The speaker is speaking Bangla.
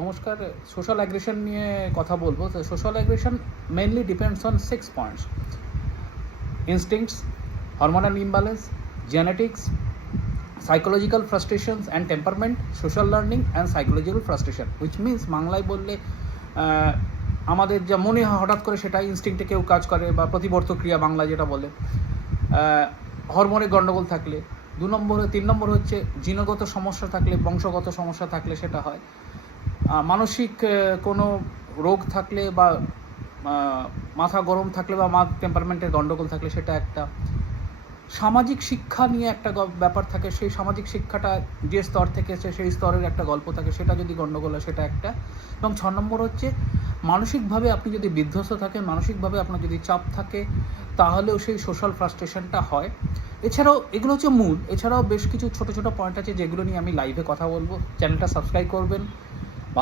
নমস্কার। সোশ্যাল অ্যাগ্রেশন নিয়ে কথা বলবো। তো social aggression mainly depends on 6 points: instincts, hormonal imbalance, genetics, psychological frustrations and temperament, social learning and psychological frustration. Which means বাংলায় বললে আমাদের যা মনে হয় হঠাৎ করে সেটাই ইনস্টিংক্টে কেউ কাজ করে, বা প্রতিবর্ত ক্রিয়া বাংলা যেটা বলে। হরমোনের গণ্ডগোল থাকলে 2 নম্বরে, 3 নম্বর হচ্ছে জিনগত সমস্যা থাকলে, বংশগত সমস্যা থাকলে সেটা হয়। মানসিক কোনো রোগ থাকলে বা মাথা গরম থাকলে বা টেম্পারমেন্টের গণ্ডগোল থাকলে সেটা একটা। সামাজিক শিক্ষা নিয়ে একটা ব্যাপার থাকে, সেই সামাজিক শিক্ষাটা যে স্তর থেকে এসে সেই স্তরের একটা গল্প থাকে, সেটা যদি গণ্ডগোল হয় সেটা একটা। এবং 6 নম্বর হচ্ছে মানসিকভাবে আপনি যদি বিধ্বস্ত থাকেন, মানসিকভাবে আপনার যদি চাপ থাকে, তাহলেও সেই সোশ্যাল ফ্রাস্ট্রেশনটা হয়। এছাড়াও এগুলো হচ্ছে মূল, এছাড়াও বেশ কিছু ছোটো ছোটো পয়েন্ট আছে যেগুলো নিয়ে আমি লাইভে কথা বলবো। চ্যানেলটা সাবস্ক্রাইব করবেন,